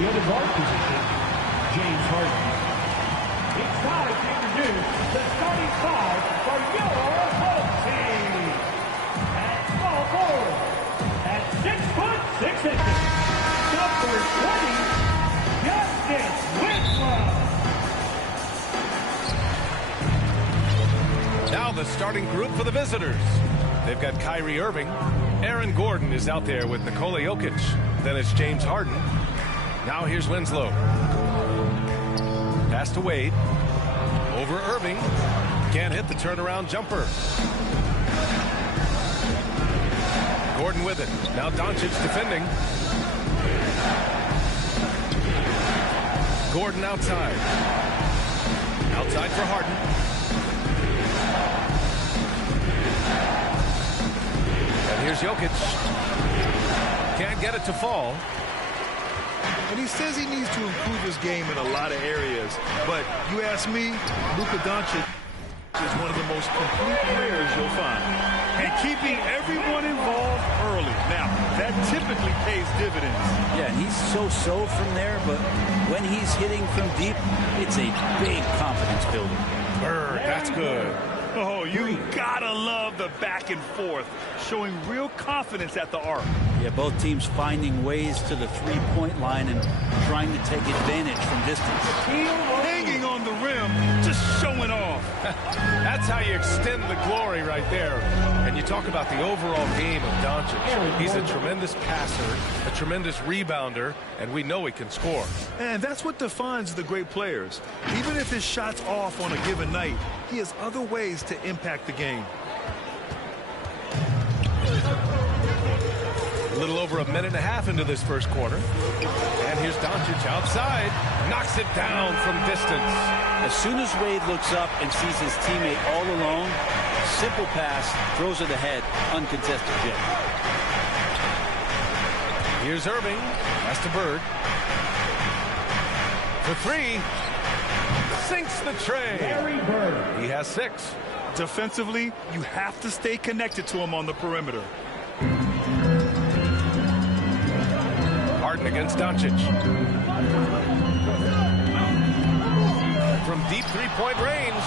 the other guard position, James Harden. It's time to introduce the starting five for your home team. At small forward, at 6'6", number 20, Justice Winslow. Now the starting group for the visitors. They've got Kyrie Irving. Aaron Gordon is out there with Nikola Jokic. Then it's James Harden. Now here's Winslow. Pass to Wade. Over Irving. Can't hit the turnaround jumper. Gordon with it. Now Doncic defending. Gordon outside. Outside for Harden. And here's Jokic. Can't get it to fall. And he says he needs to improve his game in a lot of areas. But you ask me, Luka Doncic is one of the most complete players you'll find. And keeping everyone involved early. Now, that typically pays dividends. Yeah, and he's so-so from there, but when he's hitting from deep, it's a big confidence builder. Bird, that's good. Oh, you gotta love the back and forth, showing real confidence at the arc. Yeah, both teams finding ways to the three-point line and trying to take advantage from distance. Hanging on the rim, just showing off. That's how you extend the glory right there. And you talk about the overall game of Doncic. He's a tremendous passer, a tremendous rebounder, and we know he can score. And that's what defines the great players. Even if his shot's off on a given night, he has other ways to impact the game. A little over a minute and a half into this first quarter. And here's Doncic outside. Knocks it down from distance. As soon as Wade looks up and sees his teammate all alone, simple pass, throws it ahead, uncontested jump. Here's Irving. Pass to Bird. For three. Sinks the tray. He has 6. Defensively, you have to stay connected to him on the perimeter. Harden against Doncic. From deep three-point range.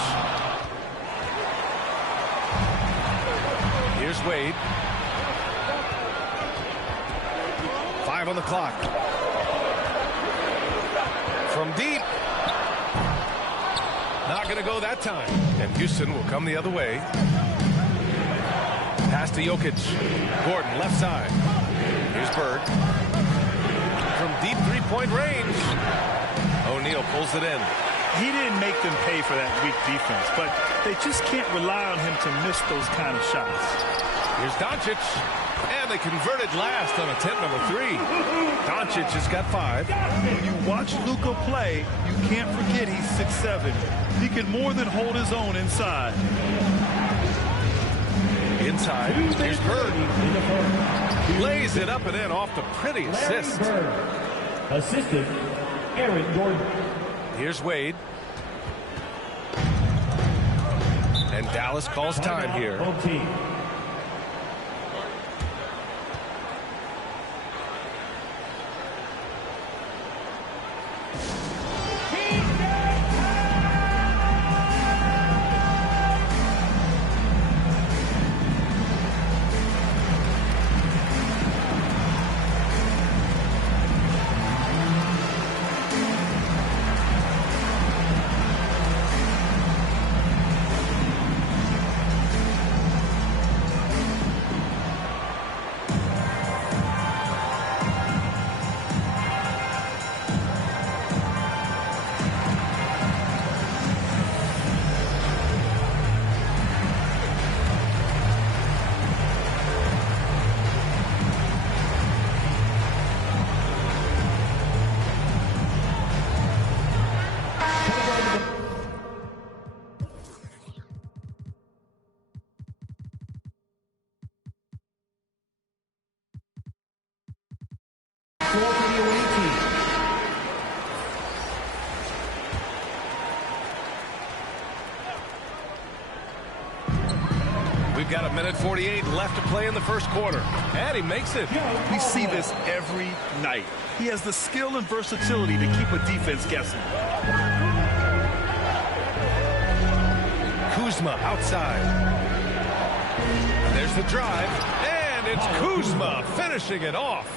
Here's Wade. 5 on the clock. From deep. Not going to go that time. And Houston will come the other way. Pass to Jokic. Gordon, left side. Here's Bird. From deep three-point range. O'Neal pulls it in. He didn't make them pay for that weak defense, but they just can't rely on him to miss those kind of shots. Here's Doncic. And they converted last on attempt number 3. Doncic has got 5. When you watch Luka play, you can't forget he's 6'7". He can more than hold his own inside. Inside, here's Bird. Lays it up and in off the pretty assist. Assistant, Aaron Gordon. Here's Wade. And Dallas calls time here. Home team. minute 48 left to play in the first quarter. And he makes it. We see this every night. He has the skill and versatility to keep a defense guessing. Kuzma outside. There's the drive. And it's Kuzma finishing it off.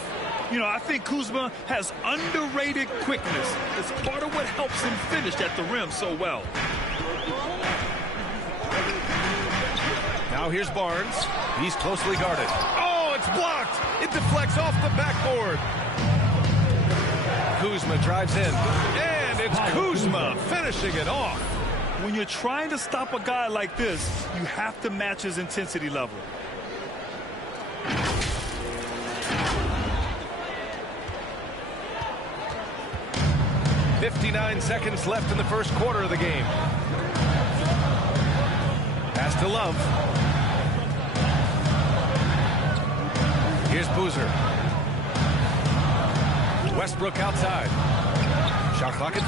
You know, I think Kuzma has underrated quickness. It's part of what helps him finish at the rim so well. Now here's Barnes. He's closely guarded. Oh, it's blocked. It deflects off the backboard. Kuzma drives in. And it's Kuzma finishing it off. When you're trying to stop a guy like this, you have to match his intensity level. 59 seconds left in the first quarter of the game. Pass to Love. Here's Boozer. Westbrook outside. Shot clock at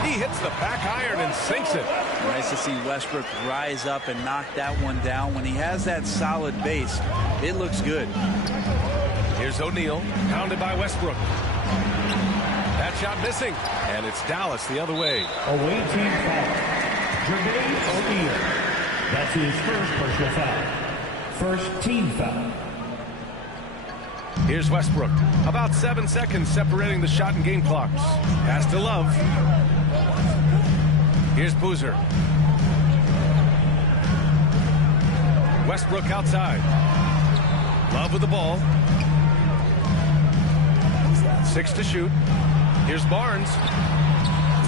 5. He hits the back iron and sinks it. Nice to see Westbrook rise up and knock that one down. When he has that solid base, it looks good. Here's O'Neal, pounded by Westbrook. That shot missing, and it's Dallas the other way. Away team foul. Jermaine O'Neal. That's his first personal foul. First team foul. Here's Westbrook. About 7 seconds separating the shot and game clocks. Pass to Love. Here's Boozer. Westbrook outside. Love with the ball. 6 to shoot. Here's Barnes.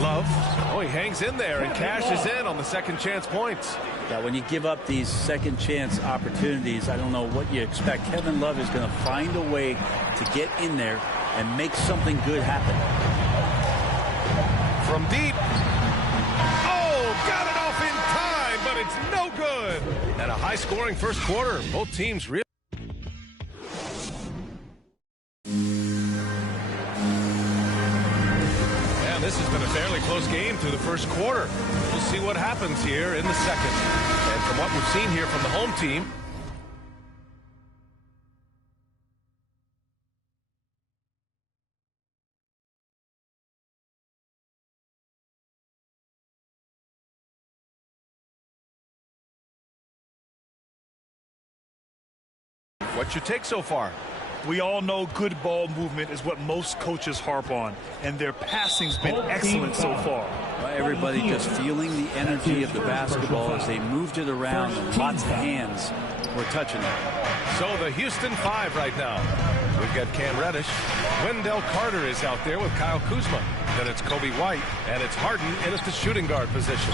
Love. Oh, he hangs in there and cashes in on the second chance points. Yeah, when you give up these second chance opportunities, I don't know what you expect. Kevin Love is going to find a way to get in there and make something good happen. From deep. Oh, got it off in time, but it's no good. And a high-scoring first quarter. Both teams really. This has been a fairly close game through the first quarter. We'll see what happens here in the second. And from what we've seen here from the home team, what's your take so far? We all know good ball movement is what most coaches harp on, and their passing's been excellent so far. Everybody just feeling the energy of the basketball as they moved it around, and lots of hands were touching it. So the Houston 5 right now. We've got Cam Reddish. Wendell Carter is out there with Kyle Kuzma. Then it's Kobe White, and it's Harden in at the shooting guard position.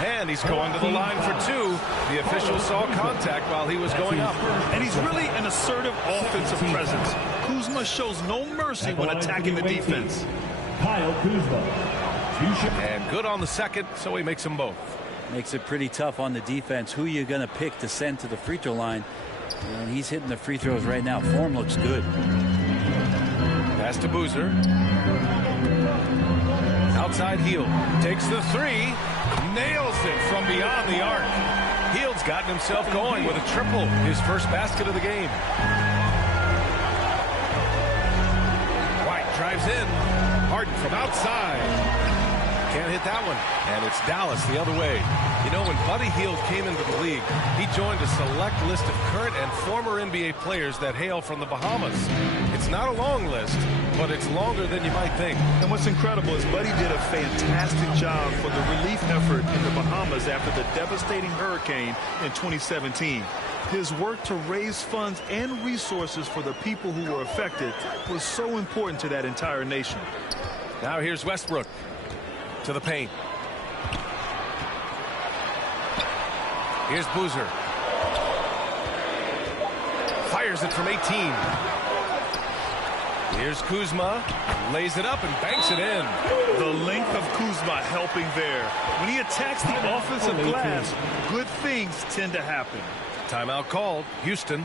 And he's going to the line for 2. The official saw contact while he was going up. And he's really an assertive offensive presence. Kuzma shows no mercy when attacking the defense. Kyle Kuzma. And good on the second, so he makes them both. Makes it pretty tough on the defense. Who you're going to pick to send to the free throw line. And he's hitting the free throws right now. Form looks good. Pass to Boozer. Outside Hield. Takes the 3. Nails it from beyond the arc. Hield's gotten himself going with a triple. His first basket of the game. White drives in. Harden from outside. Can't hit that one. And it's Dallas the other way. You know, when Buddy Hield came into the league, he joined a select list of current and former NBA players that hail from the Bahamas. It's not a long list, but it's longer than you might think. And what's incredible is Buddy did a fantastic job for the relief effort in the Bahamas after the devastating hurricane in 2017. His work to raise funds and resources for the people who were affected was so important to that entire nation. Now here's Westbrook to the paint. Here's Boozer. Fires it from 18. Here's Kuzma. Lays it up and banks it in. The length of Kuzma helping there. When he attacks the offensive glass, good things tend to happen. Timeout called. Houston.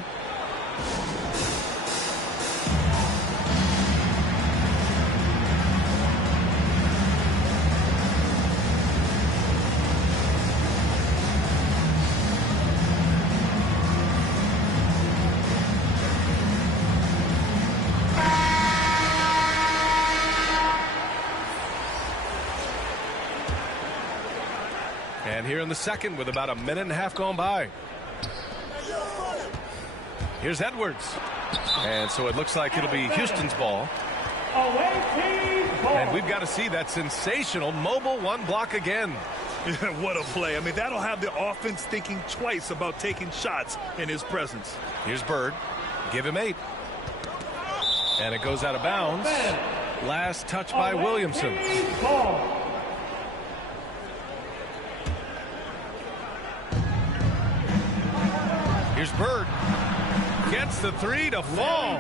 And here in the second with about a minute and a half gone by. Here's Edwards. And so it looks like it'll be Houston's ball. And we've got to see that sensational mobile one block again. What a play. I mean, that'll have the offense thinking twice about taking shots in his presence. Here's Bird. Give him 8. And it goes out of bounds. Last touch by Williamson. Here's Bird. Gets the 3 to fall.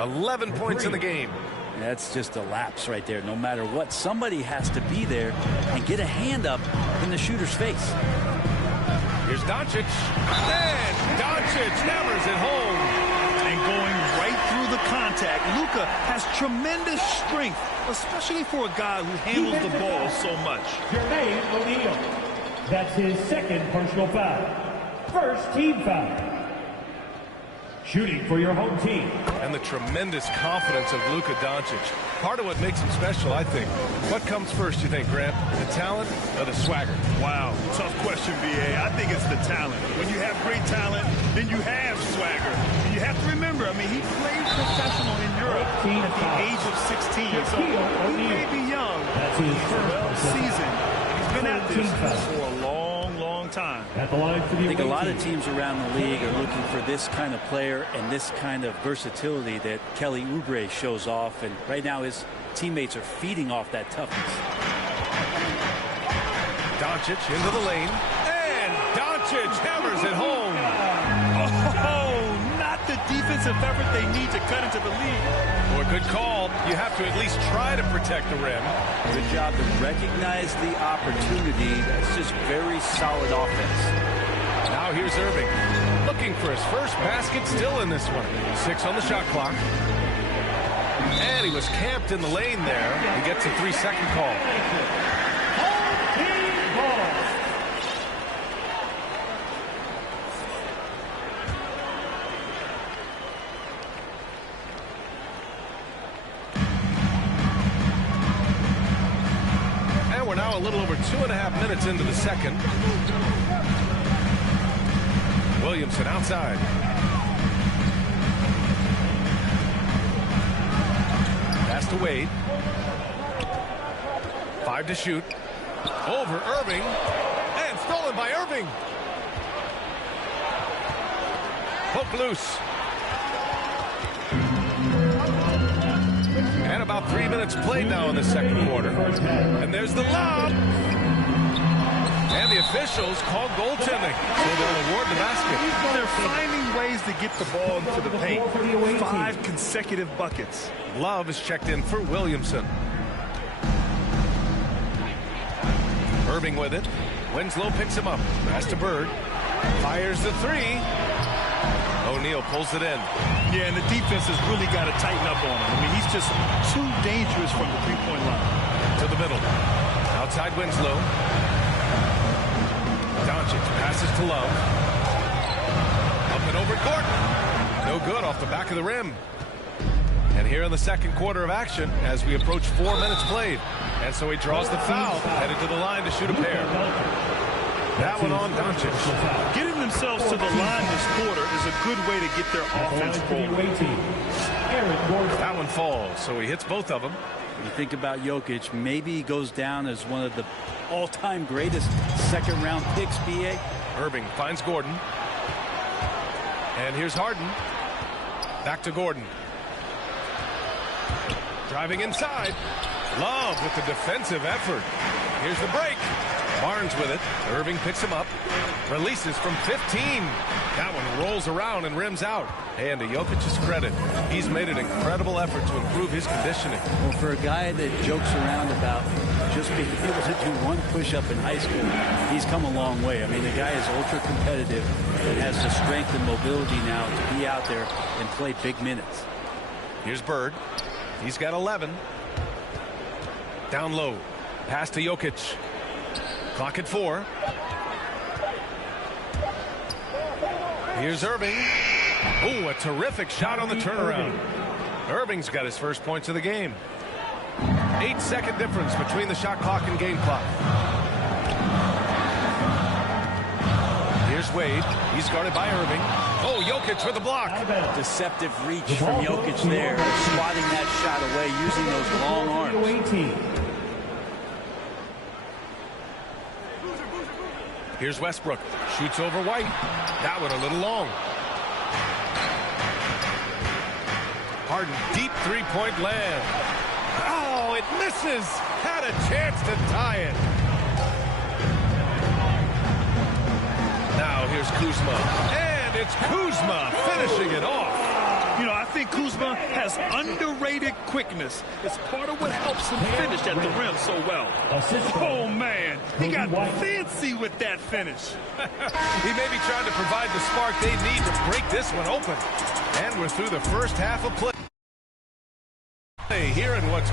11 points in the game. That's just a lapse right there. No matter what, somebody has to be there and get a hand up in the shooter's face. Here's Doncic. And Doncic hammers it home. And going right through the contact. Luka has tremendous strength, especially for a guy who handles the ball so much. Jermaine O'Neal. That's his second personal foul. First team foul. Shooting for your home team. And the tremendous confidence of Luka Doncic. Part of what makes him special, I think. What comes first, you think, Grant? The talent or the swagger? Wow, tough question, B.A. I think it's the talent. When you have great talent, then you have swagger. And you have to remember, I mean, he played professional in Europe at the age of 16. So he may be young. That's his first season. He's been at this for a long time. At the line for the I think a lot of teams around the league are looking for this kind of player and this kind of versatility that Kelly Oubre shows off. And right now his teammates are feeding off that toughness. Doncic into the lane. And Doncic hammers it home. Oh, not the defensive effort they need to cut into the lead. Well, good call. You have to at least try to protect the rim. Good job to recognize the opportunity. That's just very solid offense. Now here's Irving. Looking for his first basket still in this one. 6 on the shot clock. And he was camped in the lane there. He gets a 3-second call. We're now a little over 2.5 minutes into the second. Williamson outside. Pass to Wade. 5 to shoot. Over Irving. And stolen by Irving. Poke loose. And about 3 minutes played now in the second quarter. And there's the lob. And the officials call goaltending. So they'll award the basket. They're finding ways to get the ball into the paint. 5 consecutive buckets. Love is checked in for Williamson. Irving with it. Winslow picks him up. Pass to Bird. Fires the 3. O'Neal pulls it in. Yeah, and the defense has really got to tighten up on him. I mean, he's just too dangerous from the three-point line. To the middle. Outside Winslow. Doncic passes to Love. Up and over Gordon. No good off the back of the rim. And here in the second quarter of action as we approach 4 minutes played. And so he draws the foul, headed to the line to shoot a pair. That one on Doncic. Getting themselves to the line this quarter is a good way to get their offense rolling. That one falls, so he hits both of them. You think about Jokic, maybe he goes down as one of the all-time greatest second-round picks, B.A. Irving finds Gordon. And here's Harden. Back to Gordon. Driving inside. Love with the defensive effort. Here's the break. Barnes with it. Irving picks him up. Releases from 15. That one rolls around and rims out. And to Jokic's credit, he's made an incredible effort to improve his conditioning. Well, for a guy that jokes around about just being able to do one push-up in high school, he's come a long way. I mean, the guy is ultra-competitive and has the strength and mobility now to be out there and play big minutes. Here's Bird. He's got 11. Down low. Pass to Jokic. Clock at 4. Here's Irving. Oh, a terrific shot on the turnaround. Irving's got his first points of the game. 8-second difference between the shot clock and game clock. Here's Wade. He's guarded by Irving. Oh, Jokic for the block. Deceptive reach from Jokic there, swatting that shot away using those long arms. Here's Westbrook. Shoots over White. That one a little long. Harden, deep three-point land. Oh, it misses. Had a chance to tie it. Now here's Kuzma. And it's Kuzma finishing it off. You know, I think Kuzma has underrated quickness. It's part of what helps him finish at the rim so well. Oh, man. He got fancy with that finish. He may be trying to provide the spark they need to break this one open. And we're through the first half of play here in what's...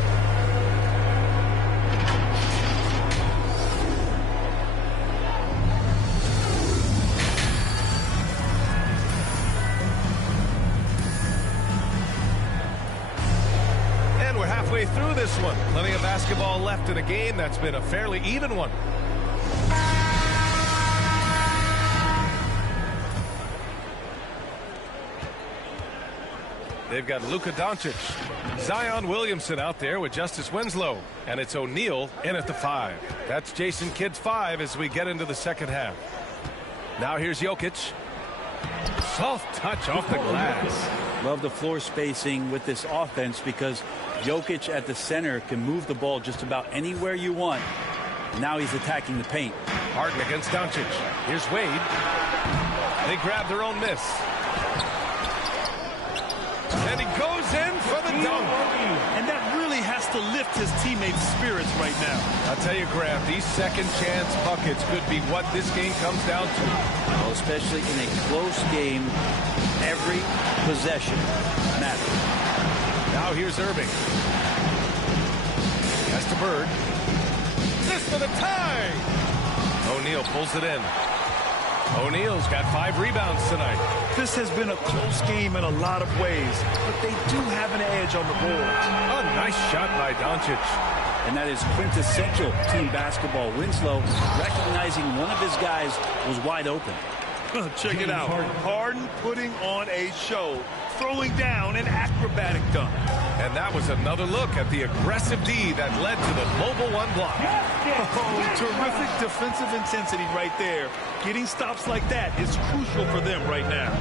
We're halfway through this one. Plenty of basketball left in a game that's been a fairly even one. They've got Luka Doncic, Zion Williamson out there with Justice Winslow, and it's O'Neal in at the 5. That's Jason Kidd's 5 as we get into the second half. Now here's Jokic. Soft touch off the glass. Love the floor spacing with this offense because Jokic at the center can move the ball just about anywhere you want. Now he's attacking the paint. Harden against Doncic. Here's Wade. They grab their own miss. And he goes in for the dunk. And that really has to lift his teammates' spirits right now. I'll tell you, Graham, these second chance buckets could be what this game comes down to. Well, especially in a close game, every possession matters. Now here's Irving. That's to Bird. This for the tie. O'Neal pulls it in. O'Neal's got 5 rebounds tonight. This has been a close game in a lot of ways, but they do have an edge on the boards. A nice shot by Doncic. And that is quintessential team basketball. Winslow recognizing one of his guys was wide open. Check it out. Harden putting on a show, throwing down an acrobatic dunk. And that was another look at the aggressive D that led to the mobile one block. Oh, terrific defensive intensity right there. Getting stops like that is crucial for them right now.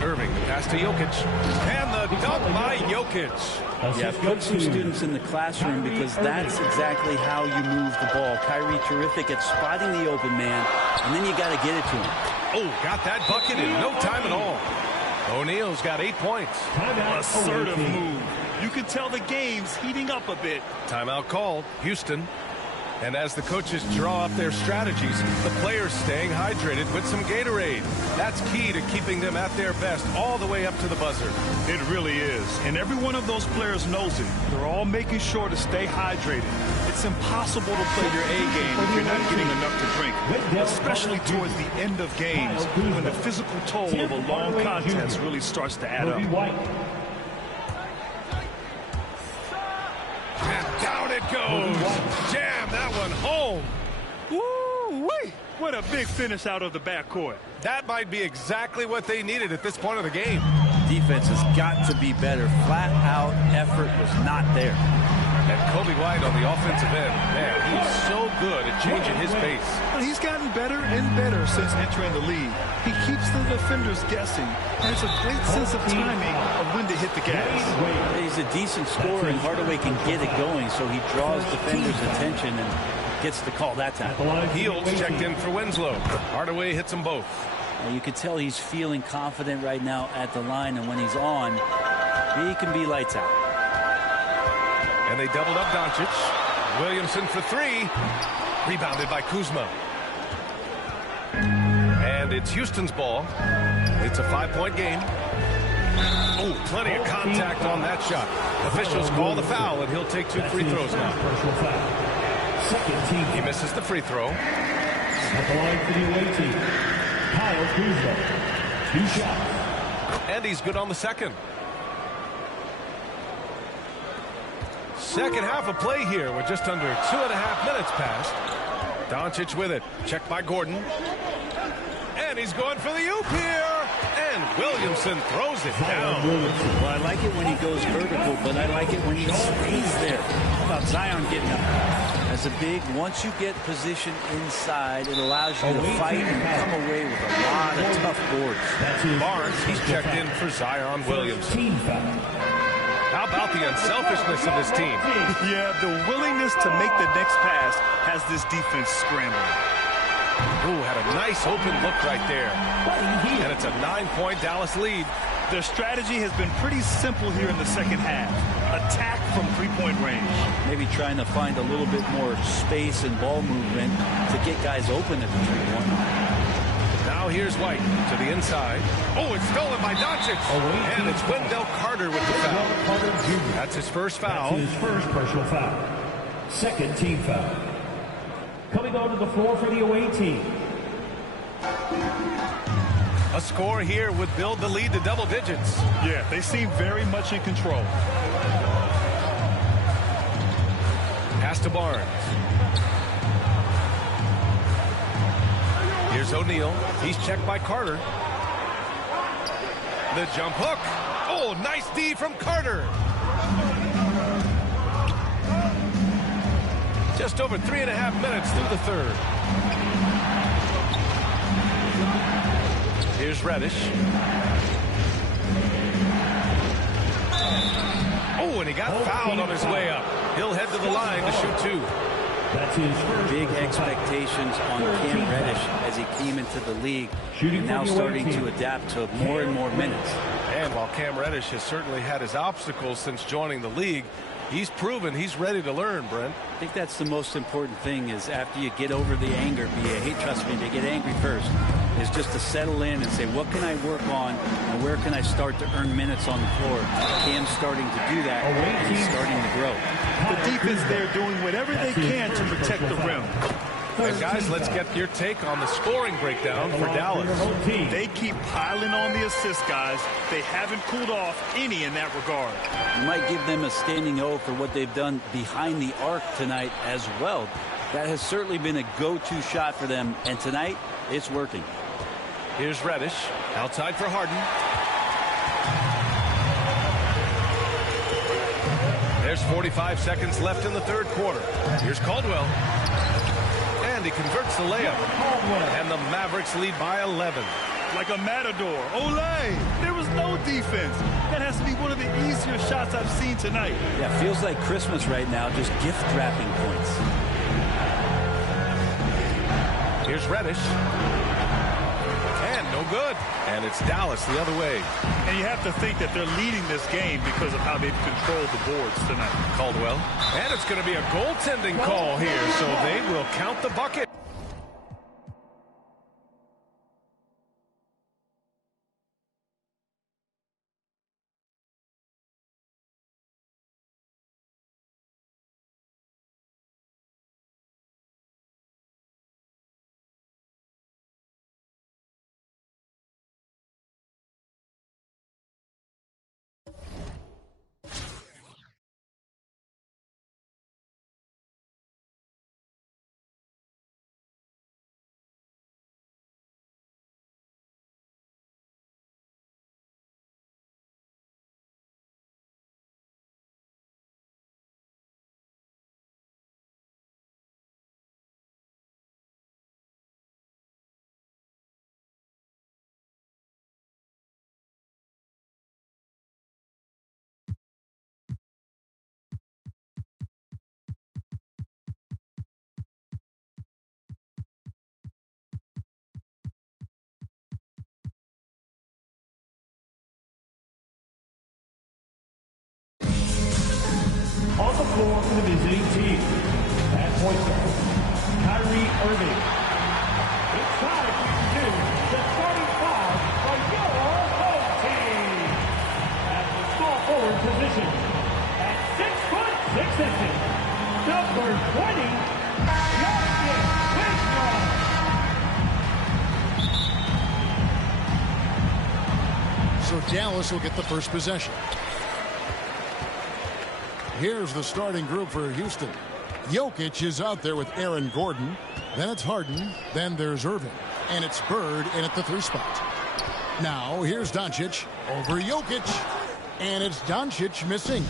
Irving, pass to Jokic. And the dunk by Jokic. Yeah, put some students in the classroom because that's exactly how you move the ball. Kyrie terrific at spotting the open man, and then you got to get it to him. Oh, got that bucket in no time at all. O'Neal's got 8 points. Assertive move. You can tell the game's heating up a bit. Timeout called. Houston. And as the coaches draw up their strategies, the players staying hydrated with some Gatorade. That's key to keeping them at their best all the way up to the buzzer. It really is. And every one of those players knows it. They're all making sure to stay hydrated. It's impossible to play your A game if you're not getting enough to drink, especially towards the end of games when the physical toll of a long contest really starts to add up. And down it goes. Jam that one home. Woo-wee! What a big finish out of the backcourt. That might be exactly what they needed at this point of the game. Defense has got to be better. Flat out effort was not there. And Kobe White on the offensive end. Man, he's so good at changing his pace. But he's gotten better and better since entering the league. He keeps the defenders guessing and has a great sense of timing of when to hit the gas. He's a decent scorer, and Hardaway can get it going, so he draws defenders' attention and gets the call that time. Heels checked in for Winslow. Hardaway hits them both. Well, you can tell he's feeling confident right now at the line, and when he's on, he can be lights out. And they doubled up Doncic. Williamson for 3. Rebounded by Kuzma. And it's Houston's ball. It's a 5-point game. Oh, plenty of contact on that shot. Officials call the foul, and he'll take 2 free throws now. He misses the free throw. At the line for the away team, Kyle Kuzma. 2 shots. And he's good on the second. Second half of play here with just under 2.5 minutes passed. Doncic with it. Checked by Gordon. And he's going for the oop here. And Williamson throws it down. Well, I like it when he goes vertical, but I like it when he stays there. How about Zion getting up? As a big, once you get position inside, it allows you to fight and come away with a lot of tough boards. Barnes, he's checked in for Zion Williamson. How about the unselfishness of this team? Yeah, the willingness to make the next pass has this defense scrambling. Ooh, had a nice open look right there. And it's a 9-point Dallas lead. Their strategy has been pretty simple here in the second half. Attack from three-point range. Maybe trying to find a little bit more space and ball movement to get guys open at the three-point line. Now here's White to the inside. Oh, it's stolen by Doncic. And it's Wendell Carter with the foul. That's his first foul. That's his first personal foul. Second team foul. Coming onto the floor for the away team. A score here would build the lead to double digits. Yeah, they seem very much in control. Pass to Barnes. Here's O'Neal. He's checked by Carter. The jump hook. Oh, nice D from Carter. Just over 3.5 minutes through the third. Here's Reddish. Oh, and he got fouled on his way up. He'll head to the line to shoot two. That's his first. Big expectations on Cam Reddish as he came into the league. And now starting to adapt to more and more minutes. And while Cam Reddish has certainly had his obstacles since joining the league, he's proven he's ready to learn, Brent. I think that's the most important thing is after you get over the anger, trust me, they get angry first, is just to settle in and say, what can I work on and where can I start to earn minutes on the floor? Cam's starting to do that and he's starting to grow. The defense there doing whatever they can to protect the rim. And guys, let's get your take on the scoring breakdown for Dallas. They keep piling on the assists, guys. They haven't cooled off any in that regard. You might give them a standing O for what they've done behind the arc tonight as well. That has certainly been a go-to shot for them, and tonight it's working. Here's Reddish outside for Harden. There's 45 seconds left in the third quarter. Here's Caldwell. And he converts the layup. And the Mavericks lead by 11. Like a matador. Olay! There was no defense. That has to be one of the easier shots I've seen tonight. Yeah, feels like Christmas right now, just gift wrapping points. Here's Reddish. And no good. And it's Dallas the other way. And you have to think that they're leading this game because of how they've controlled the boards tonight. Caldwell. And it's going to be a goaltending call here, so they will count the bucket. On the floor for the visiting team. At point guard, Kyrie Irving. It's time to the starting five for your home team. At the small forward position, at 6'6", number 20, Justin Winslow. So Dallas will get the first possession. Here's the starting group for Houston. Jokic is out there with Aaron Gordon. Then it's Harden. Then there's Irving. And it's Bird in at the 3 spot. Now here's Doncic over Jokic. And it's Doncic missing.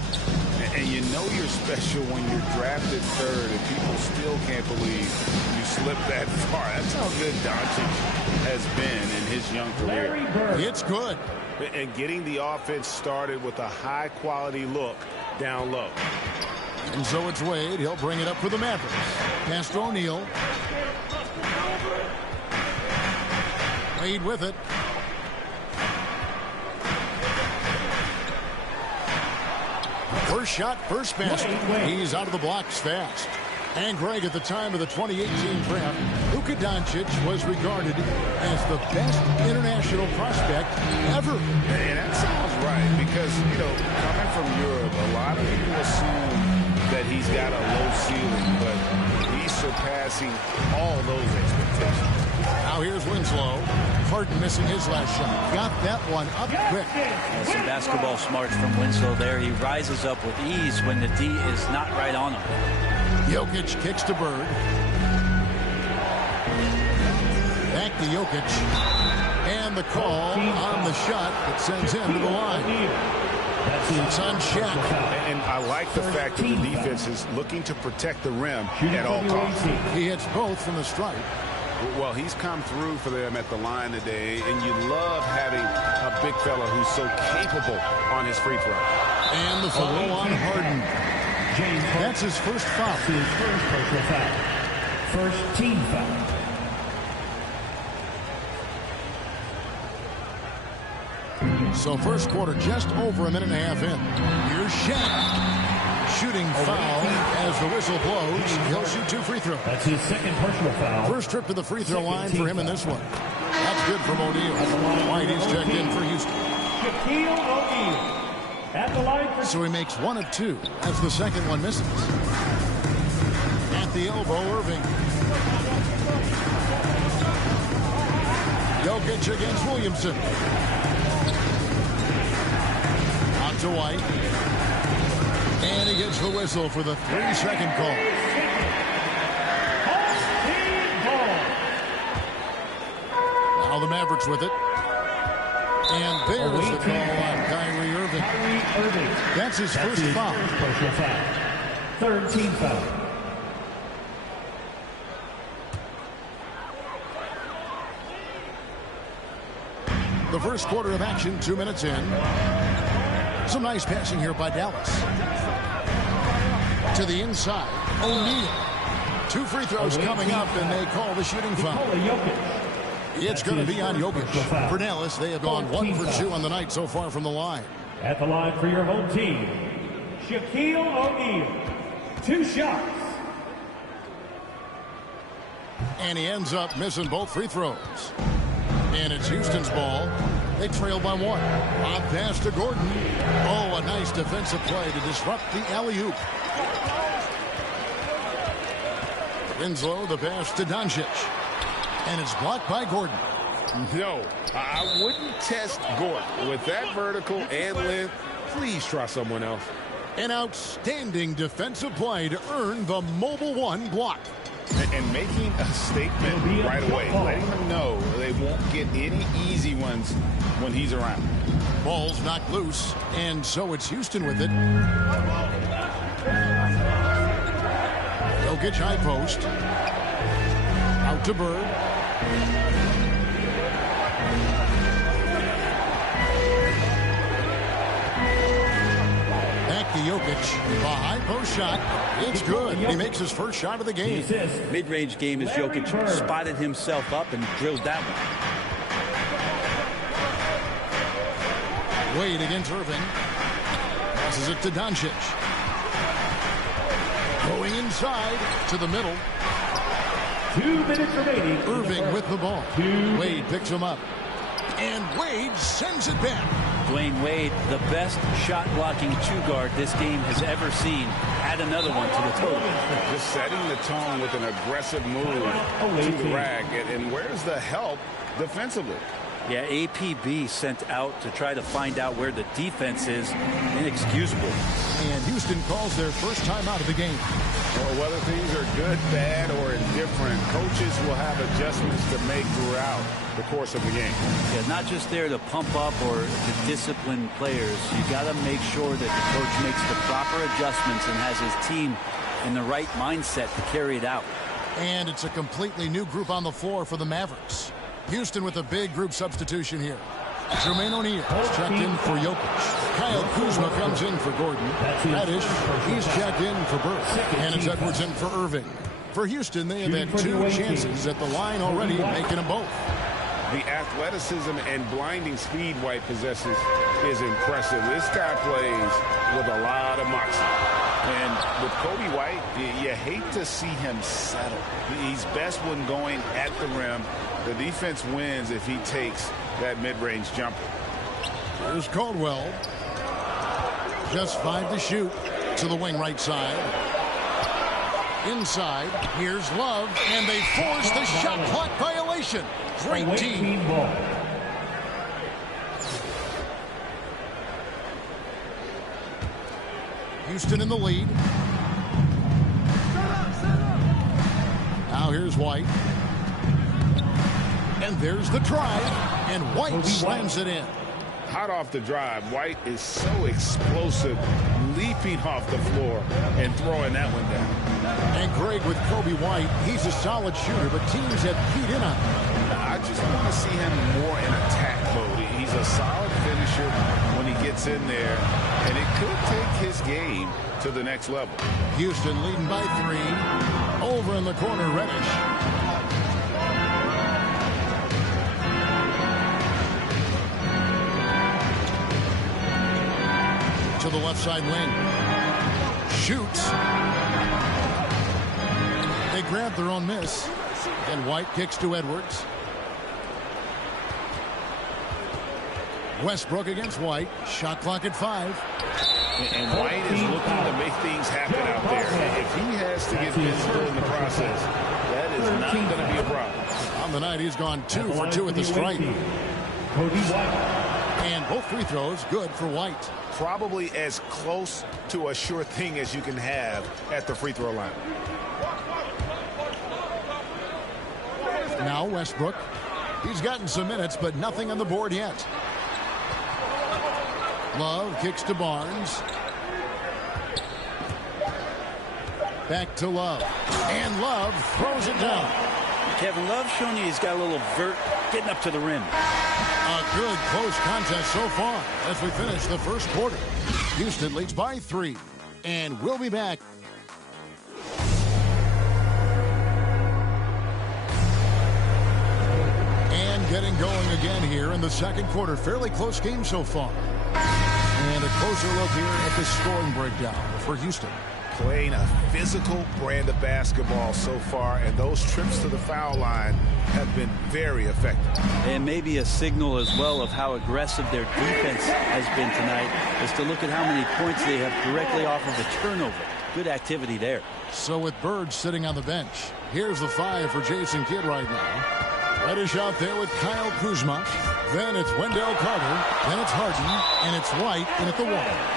And you know you're special when you're drafted 3rd and people still can't believe you slipped that far. That's how good Doncic has been in his young career. It's good. And getting the offense started with a high-quality look down low. And so it's Wade. He'll bring it up for the Mavericks. Pass to O'Neal. Wade with it. First shot, first basket. He's out of the blocks fast. And Greg, at the time of the 2018 draft, Luka Doncic was regarded as the best international prospect ever. And that sounds right because, you know, coming from Europe, a lot of people assume that he's got a low ceiling, but he's surpassing all those expectations. Now here's Winslow. Harden missing his last shot. Got that one up quick. Some basketball smarts from Winslow there. He rises up with ease when the D is not right on him. Jokic kicks to Bird. Back to Jokic. And the call on the shot that sends him to the line. It's on Shaq. And I like the fact that the defense is looking to protect the rim at all costs. He hits both from the stripe. Well, he's come through for them at the line today, and you love having a big fella who's so capable on his free throw. And the foul on Harden. That's his first foul. His first personal foul. First team foul. So first quarter just over a minute and a half in. Here's Shaq. Shooting foul as the whistle blows. He'll shoot 2 free throws. That's his second personal foul. First trip to the free throw line for him in this one. That's good from O'Neal. White is checked in for Houston. Shaquille O'Neal at the line for... So he makes 1 of 2 as the second one misses. At the elbow, Irving. Jokic against Williamson. Out to White. And he gets the whistle for the 3-second call. Now the Mavericks with it. And there's the call on Kyrie Irving. That's his first foul. Personal foul. Third team foul. The first quarter of action, 2 minutes in. Some nice passing here by Dallas. To the inside, O'Neal. 2 free throws coming up, and they call the shooting foul. It's going to be on Jokic. For Dallas, they have gone 1 for 2 on the night so far from the line. At the line for your home team, Shaquille O'Neal. 2 shots. And he ends up missing both free throws. And it's Houston's ball. They trail by 1. On pass to Gordon. Oh, a nice defensive play to disrupt the alley-oop. Winslow, the pass to Doncic. And it's blocked by Gordon. No, I wouldn't test Gordon. With that vertical and length, please try someone else. An outstanding defensive play to earn the Mobile 1 block. And making a statement right away, letting them know they won't get any easy ones when he's around. Ball's knocked loose, and so it's Houston with it. Jokic high post. Out to Bird. Back to Jokic. A high post shot. It's good. He makes his first shot of the game. Mid-range game as Jokic spotted himself up and drilled that one. Wade against Irving. Passes it to Doncic. Going inside to the middle. 2 minutes remaining. Irving with the ball. Wade picks him up. And Wade sends it back. Dwayne Wade, the best shot-blocking 2-guard this game has ever seen. Add another one to the total. Just setting the tone with an aggressive move to the rack. And where's the help defensively? Yeah, APB sent out to try to find out where the defense is. Inexcusable. And Houston calls their first time out of the game. Well, whether things are good, bad, or indifferent, coaches will have adjustments to make throughout the course of the game. Yeah, not just there to pump up or to discipline players. You got to make sure that the coach makes the proper adjustments and has his team in the right mindset to carry it out. And it's a completely new group on the floor for the Mavericks. Houston with a big group substitution here. Jermaine O'Neal is checked in for Jokic. Kyle Kuzma comes in for Gordon. Reddish, he's checked in for Burke. And it's Edwards in for Irving. For Houston, they have had 2 chances at the line already, making them both. The athleticism and blinding speed White possesses is impressive. This guy plays with a lot of moxie. And with Kobe White, you hate to see him settle. He's best when going at the rim. The defense wins if he takes that mid-range jumper. Here's Caldwell. Just 5 to shoot to the wing right side. Inside, here's Love, and they force the shot clock violation. Great team. Houston in the lead. Now here's White. And there's the drive, and White slams it in. Hot off the drive, White is so explosive, leaping off the floor and throwing that one down. And Greg, with Kobe White, he's a solid shooter, but teams have keyed in on him. I just want to see him more in attack mode. He's a solid finisher when he gets in there, and it could take his game to the next level. Houston leading by 3. Over in the corner, Reddish. To the left side wing. Shoots. They grab their own miss. And White kicks to Edwards. Westbrook against White. Shot clock at 5. And White is looking to make things happen out there. If he has to get physical in the process, that is not going to be a problem. On the night, he's gone 2 for 2 at the stripe. And both free throws good for White. Probably as close to a sure thing as you can have at the free throw line. Now Westbrook. He's gotten some minutes, but nothing on the board yet. Love kicks to Barnes. Back to Love. And Love throws it down. Kevin Love showing you he's got a little vert getting up to the rim. A good close contest so far as we finish the first quarter. Houston leads by 3. And we'll be back. And getting going again here in the second quarter. Fairly close game so far. And a closer look here at the scoring breakdown for Houston. Playing a physical brand of basketball so far, and those trips to the foul line have been very effective. And maybe a signal as well of how aggressive their defense has been tonight is to look at how many points they have directly off of a turnover. Good activity there. So with Bird sitting on the bench, here's the 5 for Jason Kidd right now. Reddish out there with Kyle Kuzma. Then it's Wendell Carter. Then it's Harden. And it's White in at the wall.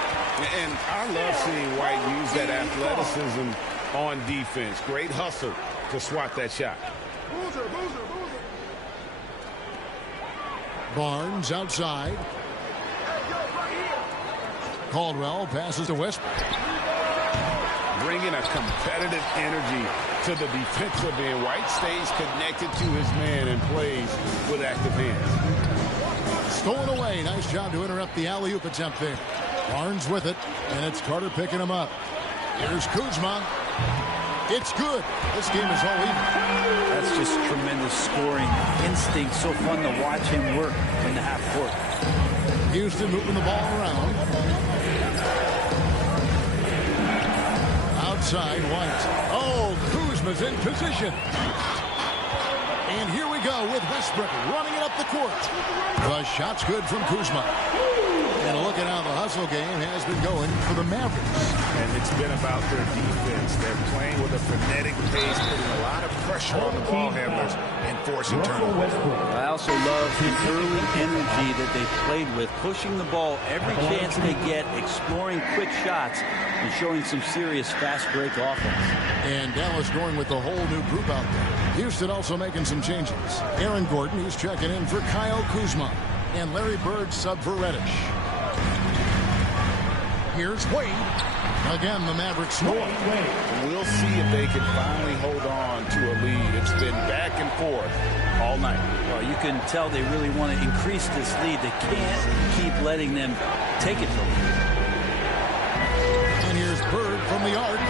And I love seeing White use that athleticism on defense. Great hustle to swat that shot. Barnes outside. Caldwell passes to Westbrook. Bringing a competitive energy to the defensive end. White stays connected to his man and plays with active hands. Stolen away. Nice job to interrupt the alley-oop attempt there. Barnes with it, and it's Carter picking him up. Here's Kuzma. It's good. This game is all even. That's just tremendous scoring instinct. So fun to watch him work in the half court. Houston moving the ball around. Outside, White. Oh, Kuzma's in position. And here we go with Westbrook running it up the court. The shot's good from Kuzma. Yeah, And look at how the hustle game has been going for the Mavericks. And it's been about their defense. They're playing with a frenetic pace, putting a lot of pressure on the ball handlers and forcing turnovers. I also love the early energy that they played with, pushing the ball every chance they get, exploring quick shots, and showing some serious fast break offense. And Dallas going with the whole new group out there. Houston also making some changes. Aaron Gordon, he's checking in for Kyle Kuzma. And Larry Bird sub for Reddish. Here's Wade. Again, the Mavericks score. We'll see if they can finally hold on to a lead. It's been back and forth all night. Well, you can tell they really want to increase this lead. They can't keep letting them take it from them. And here's Bird from the arc.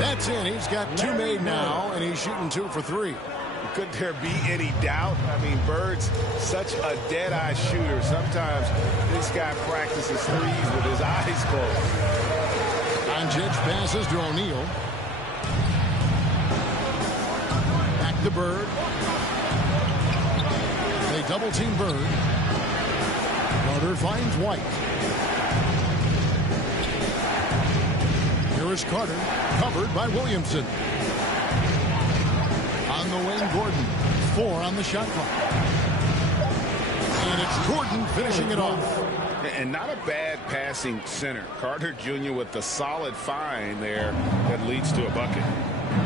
That's in. He's got 2 made now, and he's shooting 2 for 3. Could there be any doubt? I mean, Bird's such a dead-eye shooter. Sometimes this guy practices threes with his eyes closed. Doncic passes to O'Neal. Back to Bird. They double-team Bird. Carter finds White. Here is Carter, covered by Williamson. On the wing, Gordon. 4 on the shot clock. And it's Gordon finishing it off. And not a bad passing center. Carter Jr. with the solid find there that leads to a bucket.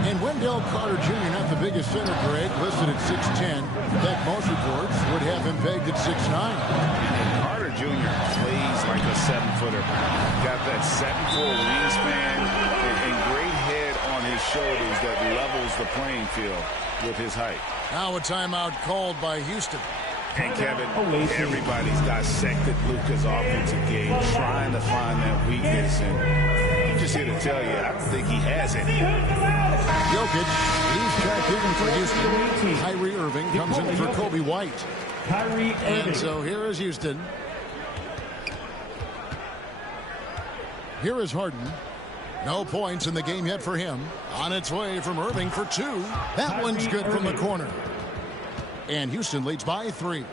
And Wendell Carter Jr., not the biggest center, Greg, listed at 6'10". In fact, most reports would have him pegged at 6'9". Carter Jr. plays like a 7-footer. Got that 7-foot wingspan and great head on his shoulders that levels the playing field with his height. Now a timeout called by Houston. And Kevin, everybody's dissected Luka's offensive game, trying to find that weakness. And I'm just here to tell you, I don't think he has any. Jokic, he's checked in for Houston. Kyrie Irving comes in for Kobe White. And so here is Houston. Here is Harden. No points in the game yet for him. On its way from Irving for 2. That one's good from the corner. And Houston leads by 3.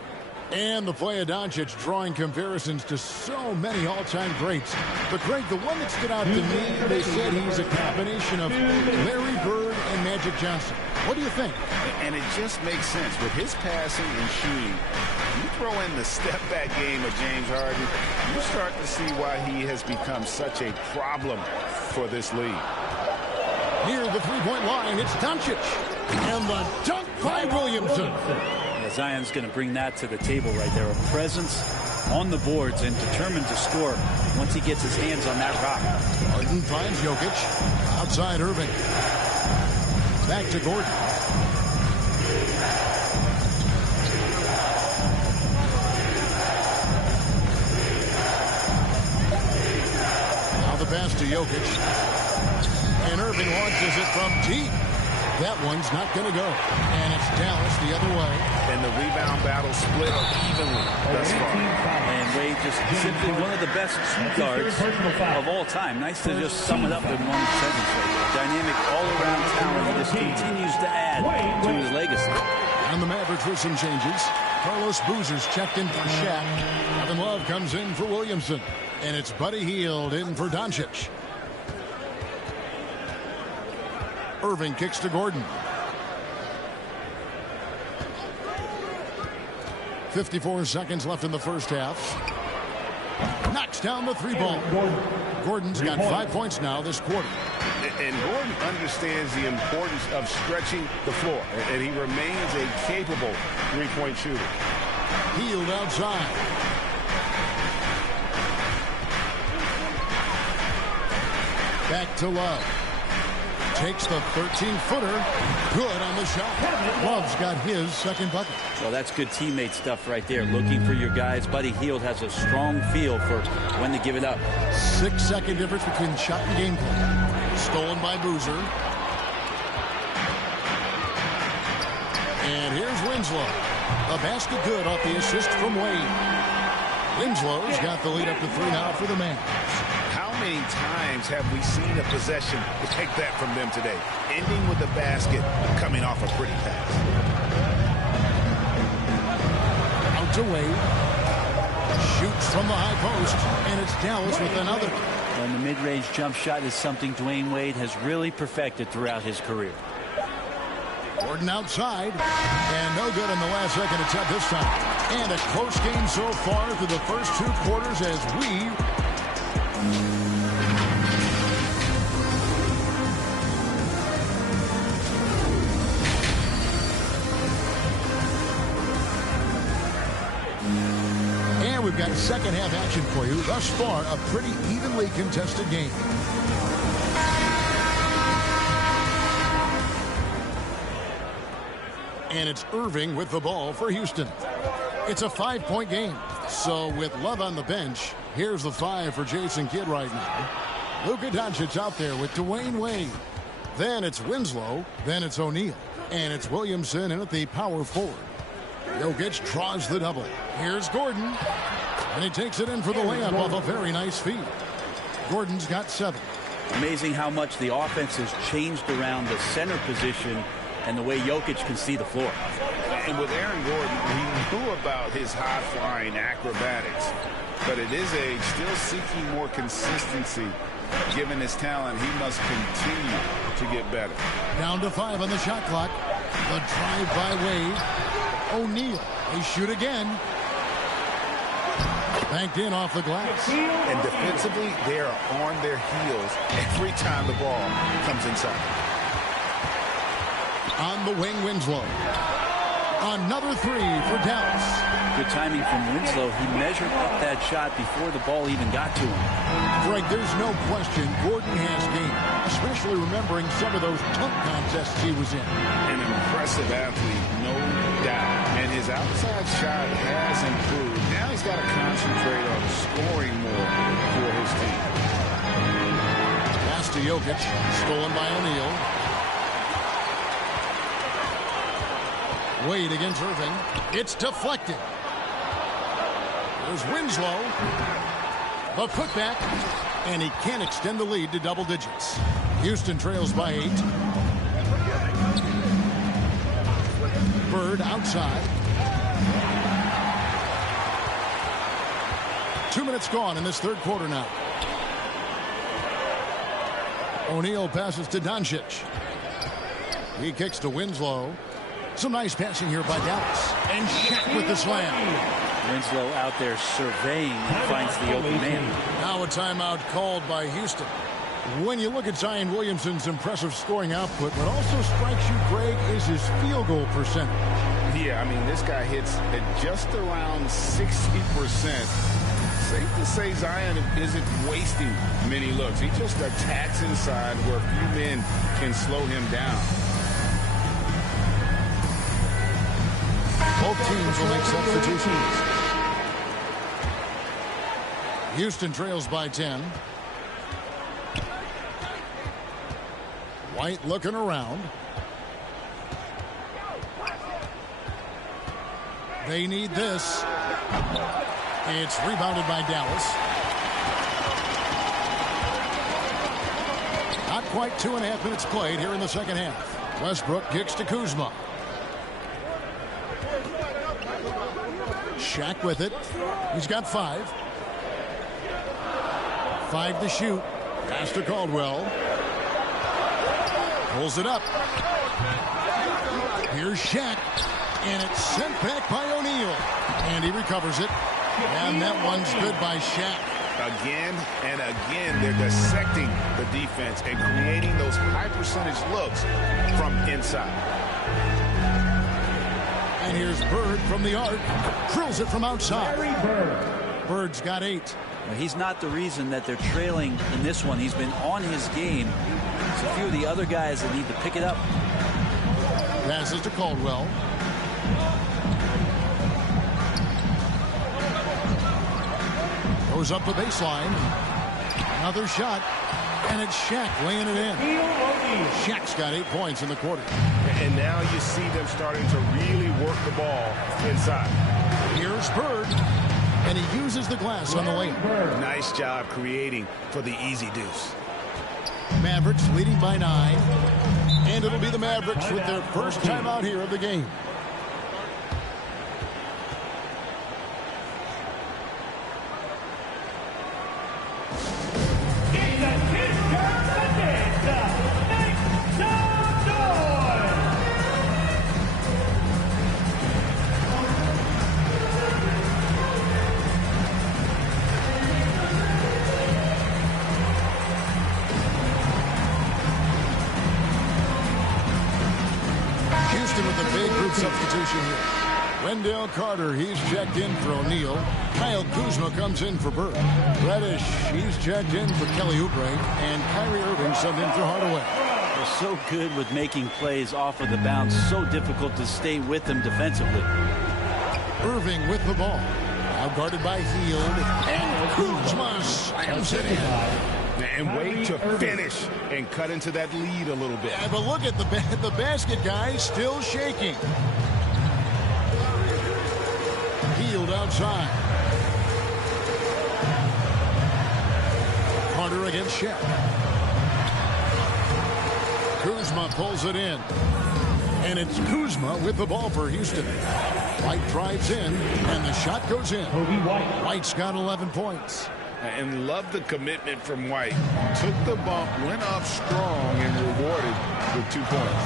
And the play of Doncic drawing comparisons to so many all-time greats. But, Greg, the one that stood out to me, they said he's a combination of Larry Bird and Magic Johnson. What do you think? And it just makes sense. With his passing and shooting, you throw in the step-back game of James Harden, you start to see why he has become such a problem for this league. Near the three-point line, it's Doncic. And the dunk by Williamson. Yeah, Zion's going to bring that to the table right there. A presence on the boards and determined to score once he gets his hands on that rock. Harden finds Jokic. Outside Irving. Back to Gordon. Now the pass to Jokic. And Irving launches it from deep. That one's not going to go. And it's Dallas the other way. And the rebound battle split evenly thus far. And Wade just simply one of the best shoot guards of all time. Nice to just sum it up in one sentence. Dynamic all-around talent. He just continues to add to his legacy. And the Mavericks with some changes. Carlos Boozer's checked in for Shaq. Kevin Love comes in for Williamson. And it's Buddy Hield in for Doncic. Irving kicks to Gordon. 54 seconds left in the first half. Knocks down the 3-ball. Gordon's got 5 points now this quarter. And Gordon understands the importance of stretching the floor. And he remains a capable 3-point shooter. Hield outside. Back to Love. Takes the 13-footer. Good on the shot. Love's got his second bucket. Well, that's good teammate stuff right there. Looking for your guys. Buddy Hield has a strong feel for when to give it up. 6-second difference between shot and gameplay. Stolen by Boozer. And here's Winslow. A basket good off the assist from Wade. Winslow's got the lead up to 3 now for the Mavs. How many times have we seen a possession take that from them today? Ending with a basket, coming off a pretty pass. Out to Wade. Shoots from the high post, and it's Dallas with another. And the mid-range jump shot is something Dwayne Wade has really perfected throughout his career. Gordon outside, and no good on the last second attempt this time. And a close game so far through the first 2 quarters as we... And we've got second half action for you. Thus far, a pretty evenly contested game. And it's Irving with the ball for Houston. It's a 5-point game. So with Love on the bench, here's the 5 for Jason Kidd right now. Luka Doncic out there with Dwayne Wade. Then it's Winslow. Then it's O'Neal. And it's Williamson in at the power forward. Jokic draws the double. Here's Gordon. And he takes it in for the layup off a very nice feed. Gordon's got 7. Amazing how much the offense has changed around the center position and the way Jokic can see the floor. And with Aaron Gordon, we knew about his high-flying acrobatics. But at his age, still seeking more consistency. Given his talent, he must continue to get better. Down to 5 on the shot clock. The drive by Wade. O'Neal. They shoot again. Banked in off the glass. And defensively, they are on their heels every time the ball comes inside. On the wing, Winslow. Another 3 for Dallas. Good timing from Winslow. He measured up that shot before the ball even got to him. Greg, there's no question Gordon has game, especially remembering some of those dunk contests he was in. An impressive athlete, no doubt. And his outside shot has improved. Now he's got to concentrate on scoring more for his team. Pass to Jokic. Stolen by O'Neal. Wade against Irving. It's deflected. There's Winslow. The putback. And he can't extend the lead to double digits. Houston trails by 8. Bird outside. 2 minutes gone in this third quarter now. O'Neal passes to Doncic. He kicks to Winslow. Some nice passing here by Dallas. And Shaq with the slam. Winslow out there surveying and finds the open man. Now a timeout called by Houston. When you look at Zion Williamson's impressive scoring output, what also strikes you, Greg, is his field goal percentage. Yeah, I mean, this guy hits at just around 60%. Safe to say Zion isn't wasting many looks. He just attacks inside where few men can slow him down. Both teams will make substitutions. Houston trails by 10. White looking around. They need this. It's rebounded by Dallas. Not quite 2.5 minutes played here in the second half. Westbrook kicks to Kuzma. Shaq with it. He's got 5. 5 to shoot. Pass to Caldwell. Pulls it up. Here's Shaq. And it's sent back by O'Neal. And he recovers it. And that one's good by Shaq. Again and again, they're dissecting the defense and creating those high percentage looks from inside. And here's Bird from the arc. Drills it from outside. Bird's got 8. Well, he's not the reason that they're trailing in this one. He's been on his game. It's a few of the other guys that need to pick it up. Passes to Caldwell. Goes up the baseline. Another shot. And it's Shaq laying it in. Shaq's got 8 points in the quarter. And now you see them starting to really work the ball inside. Here's Bird. And he uses the glass on the lane. Nice job creating for the easy deuce. Mavericks leading by 9. And it'll be the Mavericks with their first timeout here of the game. It's a T-shirt Bonanza. Make some noise. Houston with a big group substitution here. Wendell Carter, he's checked in for O'Neal. Kyle Kuzma comes in for Burke. Reddish, he's checked in for Kelly Oubre. And Kyrie Irving subbed in for Hardaway. They're so good with making plays off of the bounce. So difficult to stay with them defensively. Irving with the ball. Now guarded by Hield. And Kuzma slams it in. And wait to finish and cut into that lead a little bit. Yeah, but look at the basket, guys, still shaking. Hield outside. Carter against Shaq. Kuzma pulls it in. And it's Kuzma with the ball for Houston. White drives in, and the shot goes in. White's got 11 points. And love the commitment from White. Took the bump, went up strong, and rewarded with 2 points.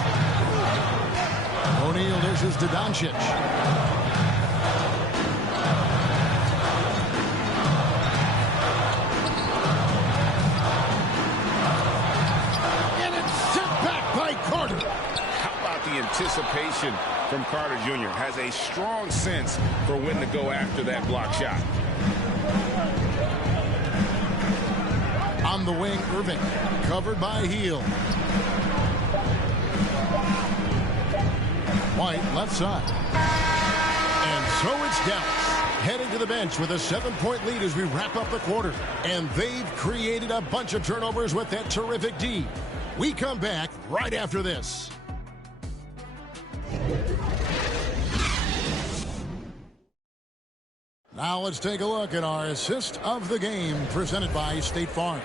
O'Neal dishes to Doncic. And it's sent back by Carter. How about the anticipation from Carter Jr. Has a strong sense for when to go after that block shot. On the wing, Irving, covered by Hield. White, left side. And so it's Dallas, heading to the bench with a 7-point lead as we wrap up the quarter. And they've created a bunch of turnovers with that terrific D. We come back right after this. Now let's take a look at our assist of the game presented by State Farm.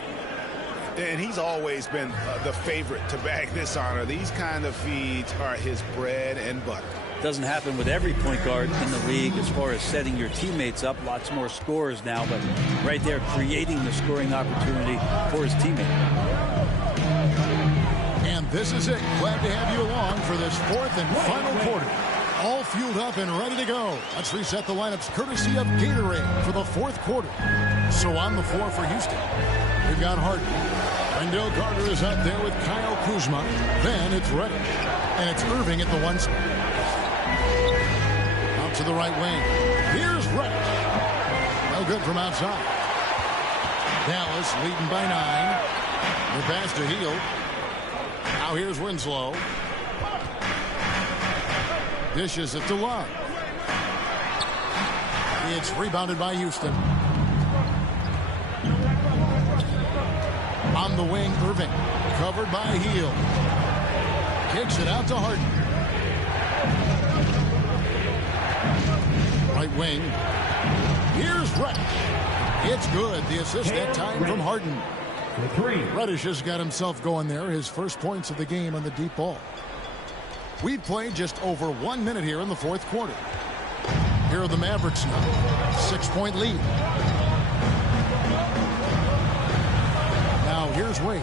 And he's always been the favorite to bag this honor. These kind of feeds are his bread and butter. Doesn't happen with every point guard in the league as far as setting your teammates up. Lots more scorers now, but right there creating the scoring opportunity for his teammate. And this is it. Glad to have you along for this fourth and final quarter. All fueled up and ready to go. Let's reset the lineups courtesy of Gatorade for the fourth quarter. So on the floor for Houston, we've got Harden. Wendell Carter is up there with Kyle Kuzma. Then it's Reddish. And it's Irving at the 1 spot. Out to the right wing. Here's Reddish. Well, good from outside. Dallas leading by 9. The pass to Hield. Now here's Winslow. Dishes it to Love. It's rebounded by Houston. On the wing, Irving. Covered by Hield. Kicks it out to Harden. Right wing. Here's Reddish. It's good. The assist that time from Harden. Reddish has got himself going there. His first points of the game on the deep ball. We've played just over 1 minute here in the fourth quarter. Here are the Mavericks now. 6-point lead. Now here's Wade.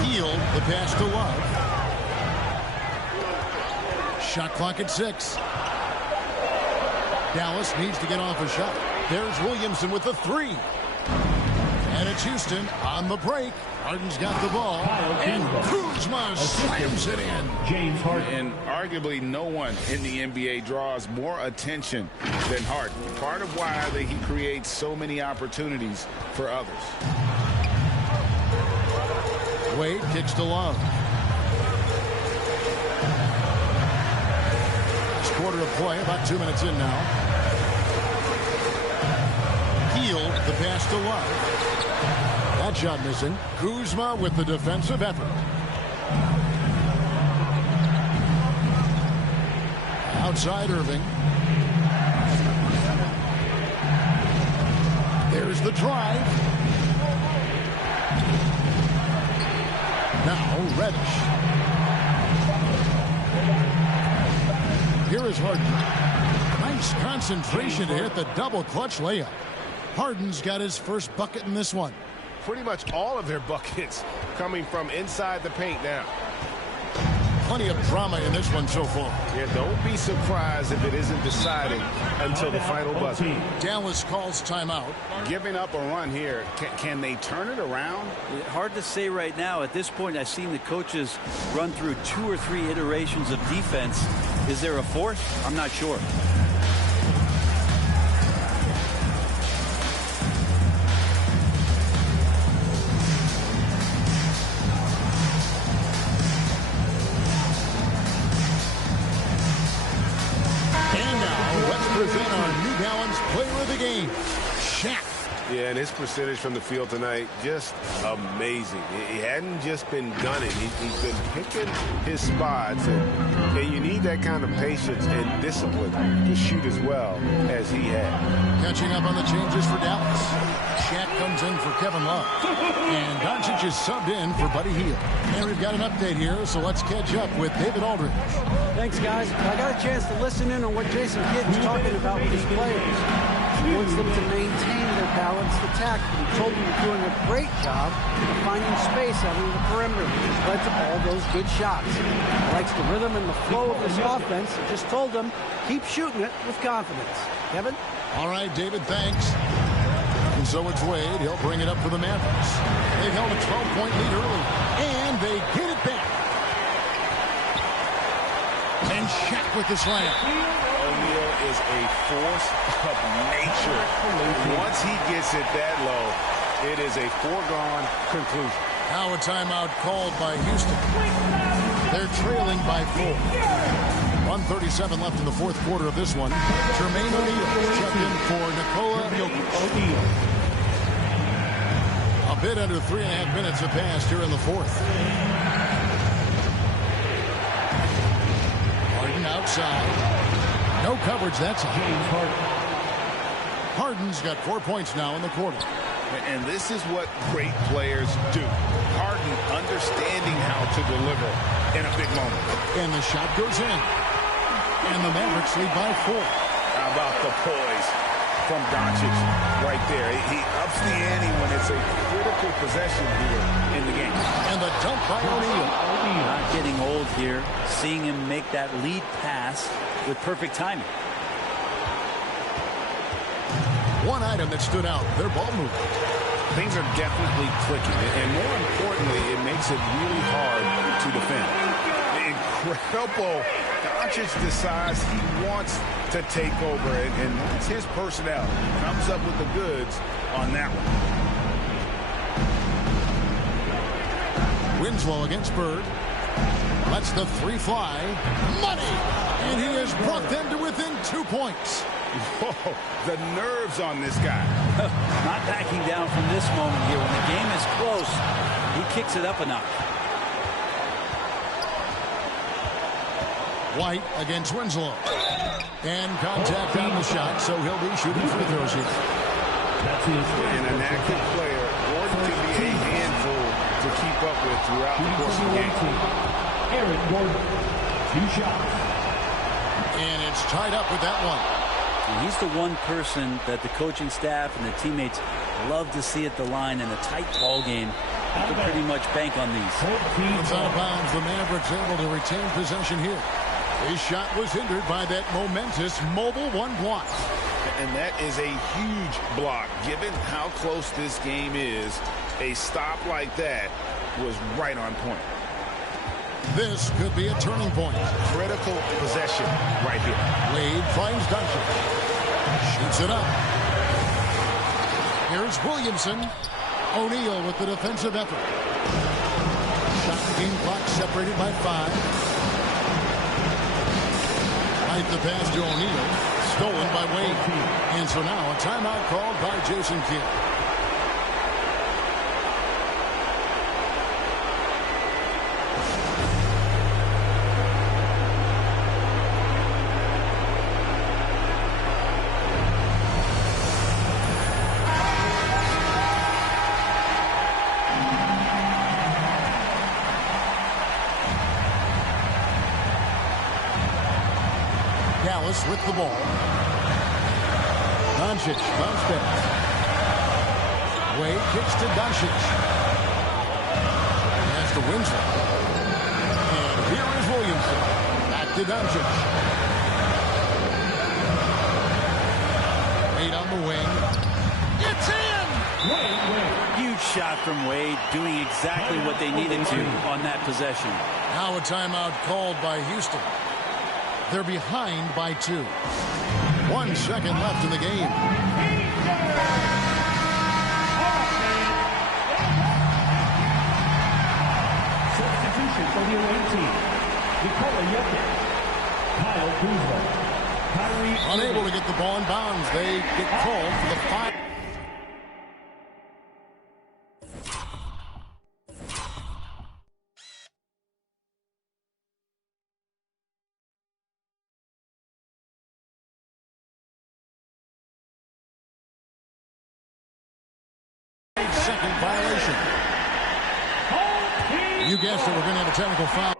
Hield, the pass to Love. Shot clock at 6. Dallas needs to get off a shot. There's Williamson with the 3. And it's Houston on the break. Harden's got the ball. And Kuzma slams it in. James Harden. And arguably no one in the NBA draws more attention than Harden. Part of why he creates so many opportunities for others. Wade kicks to Love. This quarter of play, about 2 minutes in now. Hield, the pass to Love. That shot missing. Kuzma with the defensive effort. Outside Irving. There's the drive. Now Reddish. Here is Harden. Nice concentration to hit the double clutch layup. Harden's got his first bucket in this one. Pretty much all of their buckets coming from inside the paint now. Plenty of drama in this one so far. Yeah, don't be surprised if it isn't decided until the final buzzer. Dallas calls timeout. Giving up a run here. Can they turn it around? Hard to say right now. At this point, I've seen the coaches run through 2 or 3 iterations of defense. Is there a fourth? I'm not sure. Present our New Balance Player of the Game, Shaq. Yeah, and his percentage from the field tonight, just amazing. He hadn't just been gunning. He's been picking his spots, and you need that kind of patience and discipline to shoot as well as he had. Catching up on the changes for Dallas. Shaq comes in for Kevin Love, and Doncic is subbed in for Buddy Hield. And we've got an update here, so let's catch up with David Aldridge. Thanks, guys. I got a chance to listen in on what Jason Kidd is talking about with his players. He wants them to maintain their balanced attack. He told them they're doing a great job of finding space out on the perimeter, which has led to all those good shots. He likes the rhythm and the flow of this offense. He just told them, keep shooting it with confidence. Kevin? All right, David, thanks. And so it's Wade. He'll bring it up for the Mavericks. They've held a 12-point lead early, and they get it back. And Shaq with the slam. O'Neal is a force of nature. Once he gets it that low, it is a foregone conclusion. Now a timeout called by Houston. They're trailing by 4. 1:37 left in the fourth quarter of this one. Jermaine O'Neal checked in for Nikola Jokic. A bit under 3.5 minutes have passed here in the fourth. Harden outside. No coverage, that's James Harden. Harden's got 4 points now in the quarter. And this is what great players do. Harden understanding how to deliver in a big moment. And the shot goes in. And the Mavericks lead by 4. How about the poise from Doncic right there? He ups the ante when it's a critical possession here in the game. And the dunk by O'Neal. Not getting old here. Seeing him make that lead pass with perfect timing. One item that stood out, their ball movement. Things are definitely clicking. And more importantly, it makes it really hard to defend. Incredible. Doncic decides he wants to take over, and that's his personnel. Comes up with the goods on that one. Winslow against Bird. Lets the 3 fly. Money! And he has brought them to within 2 points. Whoa, the nerves on this guy. Not backing down from this moment here. When the game is close, he kicks it up a notch. White against Winslow. And contact on the shot, so he'll be shooting free throws here. And an active player, Gordon can be a handful to keep up with throughout the course of the game. Aaron Gordon, 2 shots. And it's tied up with that one. And he's the one person that the coaching staff and the teammates love to see at the line in a tight ball game. You can pretty much bank on these. It's out of bounds. The Mavericks able to retain possession here. His shot was hindered by that momentous mobile 1 block. And that is a huge block. Given how close this game is, a stop like that was right on point. This could be a turning point. Critical possession right here. Wade finds Doncic. Shoots it up. Here's Williamson. O'Neal with the defensive effort. Shot game clock separated by 5. Right the pass to O'Neal. Stolen by Wade. And so now a timeout called by Jason Kidd. Dallas with the ball. Doncic bounce pass. Wade kicks to Doncic. Pass to Winslow. And here is Williamson. Back to Doncic. Wade on the wing. It's in! Huge shot from Wade, doing exactly what they needed to on that possession. Now a timeout called by Houston. They're behind by 2. 1 second left in the game. Substitution for the away team. Nikola Jokic. Kyle Kuzma. Kyrie Unable to get the ball in bounds. They get called for the 5. Second violation. You guessed it, we're going to have a technical foul.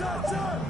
Shot, shot!